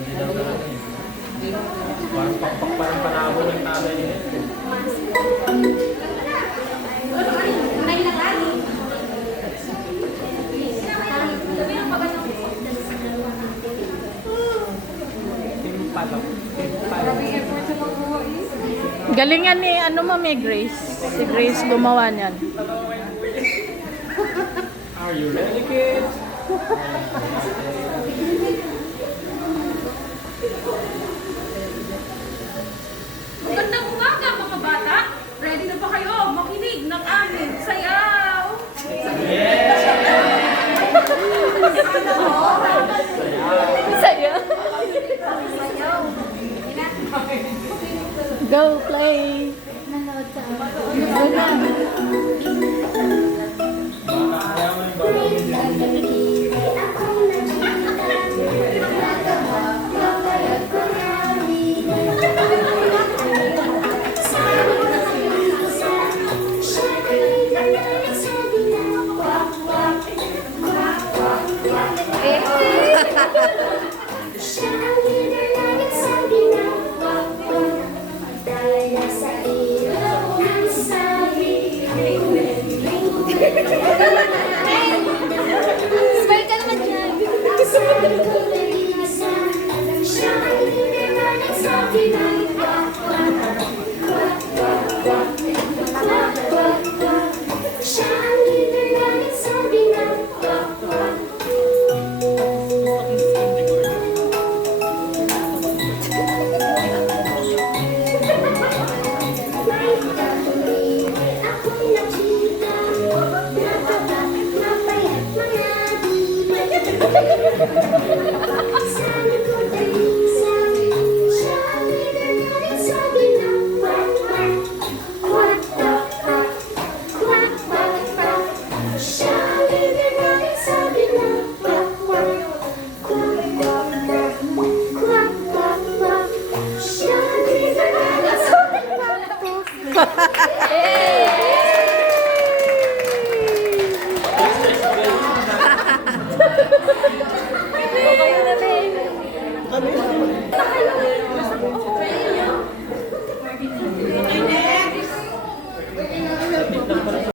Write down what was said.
Nagdilaw talaga eh. Parang pakpak pa ng panabo ng tatay niya. Timpalok. Galingan ni ano mo may Grace. Si Grace gumawa niyan. Are you ready, kids? Magandang umaga mga bata! Ready na ba kayo makinig ng